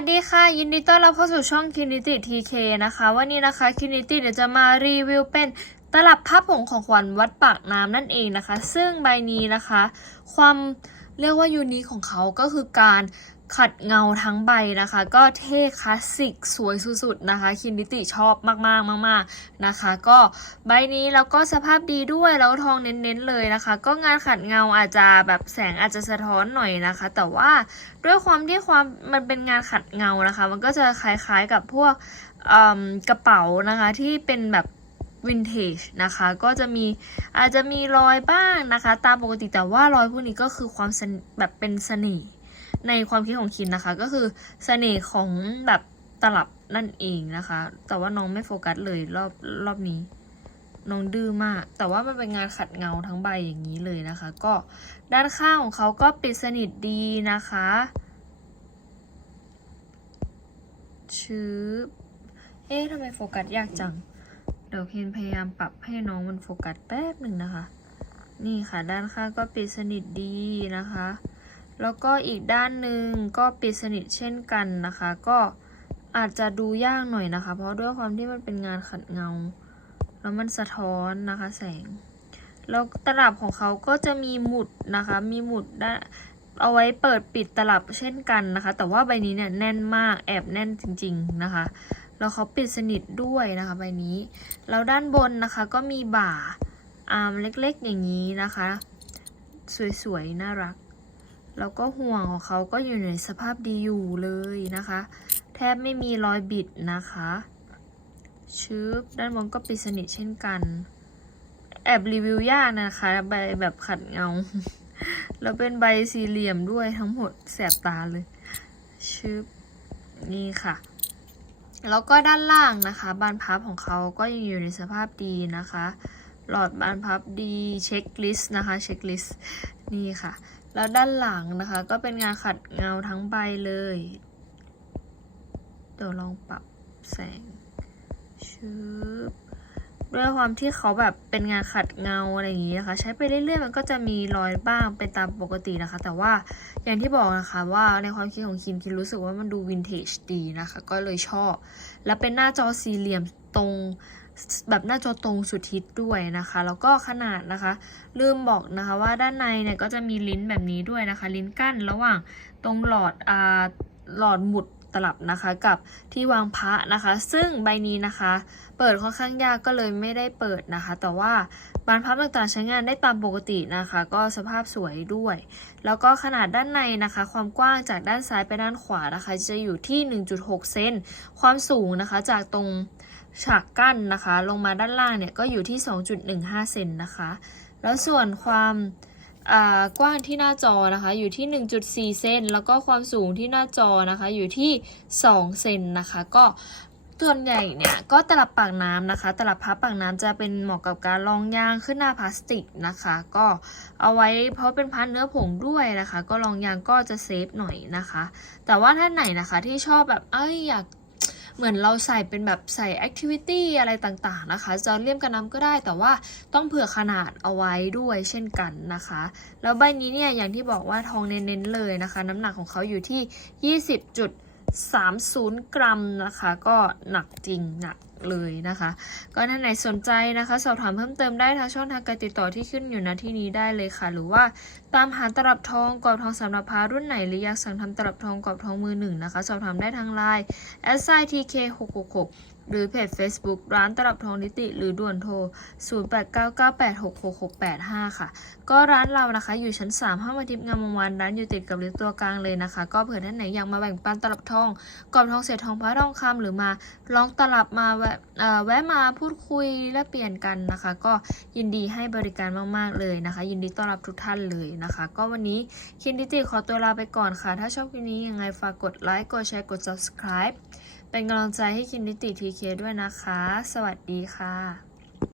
วัสดีค่ะ ยินดีต้อนรับเข้าสู่ช่อง Kinity TK นะคะ วันนี้นะคะ Kinity เดี๋ยวจะมารีวิวเป็นตลับผ้าผงของขวัญวัดปากน้ำนั่นเองนะคะ ซึ่งใบนี้นะคะ ความเรียกว่ายูนิคของเขาก็คือการ ขัดเงาทั้งใบนะคะ ก็เท่คลาสสิกสวยสุดๆนะคะ คินิติชอบมากๆมากๆนะคะ ก็ใบนี้แล้วก็สภาพดีด้วยแล้วทองเน้นๆเลยนะคะ ก็งานขัดเงาอาจจะแบบแสงอาจจะสะท้อนหน่อยนะคะ แต่ว่าด้วยความที่ความมันเป็นงานขัดเงานะคะ มันก็จะคล้ายๆกับพวกกระเป๋านะคะที่เป็นแบบวินเทจนะคะ ก็จะมีอาจจะมีรอยบ้างนะคะ ตามปกติแต่ว่ารอยพวกนี้ก็คือความแบบเป็นเสน่ห์ ในความคิดของคินนะคะ ก็คือเสน่ห์ของแบบตลับนั่นเองนะคะ แต่ว่าน้องไม่โฟกัสเลยรอบรอบนี้น้องดื้อมาก แต่ว่ามันเป็นงานขัดเงาทั้งใบอย่างนี้เลยนะคะ ก็ด้านข้างของเขาก็ปิดสนิทดีนะคะชื้อเอ๊ะทำไมโฟกัสยากจัง เดี๋ยวเคนพยายามปรับให้น้องมันโฟกัสแป๊บหนึ่งนะคะ นี่ค่ะด้านข้างก็ปิดสนิทดีนะคะ แล้วก็อีกด้านหนึ่งก็ปิดสนิทเช่นกันนะคะ ก็อาจจะดูยากหน่อยนะคะ เพราะด้วยความที่มันเป็นงานขัดเงา แล้วมันสะท้อนนะคะแสง แล้วตลับของเขาก็จะมีหมุดนะคะ มีหมุดด้านเอาไว้เปิดปิดตลับเช่นกันนะคะ แต่ว่าใบนี้เนี่ยแน่นมากแอบแน่นจริง ๆนะคะ แล้วเขาปิดสนิทด้วยนะคะใบนี้ แล้วด้านบนนะคะก็มีบ่าอาร์มเล็กๆอย่างนี้นะคะ สวยๆ น่ารัก แล้วก็ห่วงของเขาก็อยู่ในสภาพดีอยู่เลยนะคะ แทบไม่มีรอยบิดนะคะชึบด้านบนก็ปิดสนิทเช่นกัน แอบรีวิวยากนะคะใบแบบขัดเงา แล้วเป็นใบสี่เหลี่ยมด้วยทั้งหมดแสบตาเลยชึบนี่ค่ะ แล้วก็ด้านล่างนะคะ บานพับของเขาก็ยังอยู่ในสภาพดีนะคะ หลอดบานพับดีเช็คลิสต์นะคะเช็คลิสต์นี่ค่ะ แล้วด้านหลังนะคะก็เป็นงานขัดเงาทั้งใบเลย เดี๋ยวลองปรับแสงชืบด้วยความที่เขาแบบเป็นงานขัดเงาอะไรอย่างนี้นะคะ ใช้ไปเรื่อยๆมันก็จะมีรอยบ้างเป็นตามปกตินะคะ แต่ว่าอย่างที่บอกนะคะว่าในความคิดของคิมคิมรู้สึกว่ามันดูวินเทจดีนะคะ ก็เลยชอบ แล้วเป็นหน้าจอสี่เหลี่ยมตรง แบบหน้าจอตรงสุดทิศด้วยนะคะ แล้วก็ขนาดนะคะ ลืมบอกนะคะว่าด้านในเนี่ยก็จะมีลิ้นแบบนี้ด้วยนะคะ ลิ้นกั้นระหว่างตรงหลอดอ่าหลอดหมุด ตลับนะคะกับที่วางพระนะคะ ซึ่งใบนี้นะคะ เปิดค่อนข้างยากก็เลยไม่ได้เปิดนะคะ แต่ว่าบานพับต่างๆใช้งานได้ตามปกตินะคะ ก็สภาพสวยด้วย แล้วก็ขนาดด้านในนะคะ ความกว้างจากด้านซ้ายไปด้านขวานะคะ จะอยู่ที่ 1.6 เซนความสูงนะคะจากตรงฉากกั้นนะคะ ลงมาด้านล่างเนี่ยก็อยู่ที่ 2.15 เซนนะคะ แล้วส่วนความ กว้างที่หน้าจอนะคะอยู่ที่ 1.4 เซนแล้วก็ความสูงที่หน้าจอนะคะอยู่ที่ 2 เซนนะคะก็ส่วนใหญ่เนี่ยก็ตลับปากน้ำนะคะ ตลับพับปากน้ำจะเป็นเหมาะกับการรองยางขึ้นหน้าพลาสติกนะคะ ก็เอาไว้เพราะเป็นพันเนื้อผงด้วยนะคะ ก็รองยางก็จะเซฟหน่อยนะคะ แต่ว่าท่านไหนนะคะที่ชอบแบบเอ้ยอยาก เหมือนเราใส่เป็นแบบใส่แอคทิวิตี้อะไรต่างๆนะคะ จะเลี่ยมกันน้ำก็ได้แต่ว่าต้องเผื่อขนาดเอาไว้ด้วยเช่นกันนะคะ แล้วใบนี้เนี่ยอย่างที่บอกว่าทองเน้นๆเลยนะคะ น้ำหนักของเขาอยู่ที่ 30 กรัมนะคะ ก็หนักจริงหนักเลยนะคะ ก็ท่านไหนสนใจนะคะ สอบถามเพิ่มเติมได้ทางช่องทางการติดต่อที่ขึ้นอยู่ณที่นี้ได้เลยค่ะ หรือว่าตามหาตลับทองกรอบทองสำหรับพารุ่นไหนหรืออยากสั่งทำตลับทองกรอบทองมือหนึ่งนะคะ สอบถามได้ทางไลน์ s i t k 6 6 6 หรือเพจ Facebook ร้านตลับทองนิติ หรือด่วนโทร 0899866685 ค่ะ ก็ร้านเรานะคะ อยู่ชั้น 3 ห้างวันทิพย์งามวงวันร้านอยู่ติดกับลิฟต์ตัวกลางเลยนะคะ ก็เผื่อท่านไหนอยากมาแบ่งปันตลับทองกรอบทองเศษทองพระทองคำหรือมาลองตลับมาแวะแวะมาพูดคุยและเปลี่ยนกันนะคะ ก็ยินดีให้บริการมากๆเลยนะคะ ยินดีต้อนรับทุกท่านเลยนะคะ ก็วันนี้คินดิติขอตัวลาไปก่อนค่ะ ถ้าชอบคลิปนี้ยังไงฝากกดไลค์กดแชร์กด subscribe เป็นกำลังใจให้คินดิติทีเคด้วยนะคะ สวัสดีค่ะ